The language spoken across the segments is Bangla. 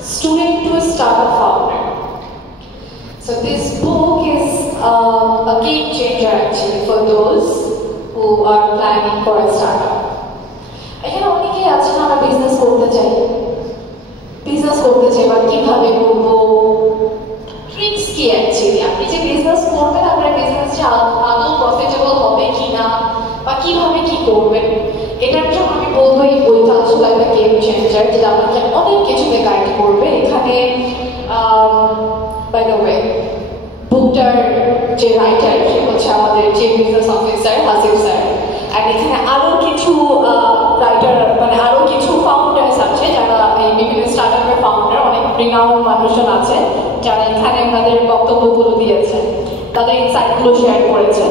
Student to a Startup Founder. So this book is a game changer actually for those who are planning for a startup. এখানে অনেকেই আছেন আমরা বিজনেস করতে চাই বা কিভাবে করবো, ট্রিক্স কি অ্যাকচুয়ালি আপনি যে বিজনেস করবেন আপনার বিজনেসটা আদৌ প্রফিটেবল হবে কিনা বা কিভাবে কি করবেন, এটার জন্য আমি বলবো এই বইটা আসলে একটা গেম চেঞ্জার যেটা আপনাকে অনেক কিছুতে গাইড করবে। এখানে বাই দ্য ওয়ে বুকটার যে রাইটার সে হচ্ছে আমাদের chief business officer Hasib sir, আর এখানে আরো কিছু রাইটার মানে আরো কিছু ফাউন্ডার্স আছে যারা এই বিভিন্ন স্টার্টআপের ফাউন্ডার, অনেক রিনাউন্ড মানুষজন আছে যারা এখানে ওনাদের বক্তব্যগুলো দিয়েছেন, তাদের ইনসাইটগুলো শেয়ার করেছেন।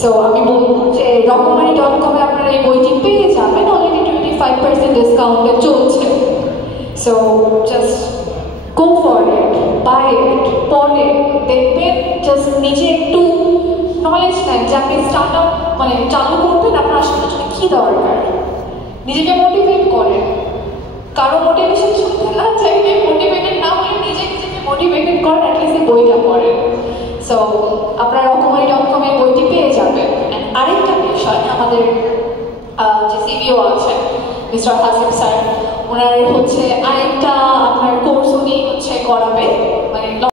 সো আমি বলবো যে রকমারি.com এ আপনারা এই বইটি পেয়ে যাবেন, অলরেডি 25% ডিসকাউন্টে চলছে। So just go for it, buy it, পড়ে দেখবেন, জাস্ট নিজে একটু নলেজ নেন যে আপনি স্টার্টআপ মানে চালু করবেন, আপনার আসলে কি দরকার, নিজেকে মোটিভেট করেন। কারো মোটিভেশন শুনতে না চাইলে, মোটিভেটেড না হলে নিজেকে মোটিভেটেড করেন, অ্যাটলিস্ট এই বইটা পড়েন। সো আপনারা রকমারি.com এ বইটি পেয়ে যাবেন। আরেকটা বিষয়, আমাদের যে সিবিও আছেন মিস্টার হাসিব স্যার, ওনার হচ্ছে আরেকটা আপনার কোর্স উনি হচ্ছে করাবে, মানে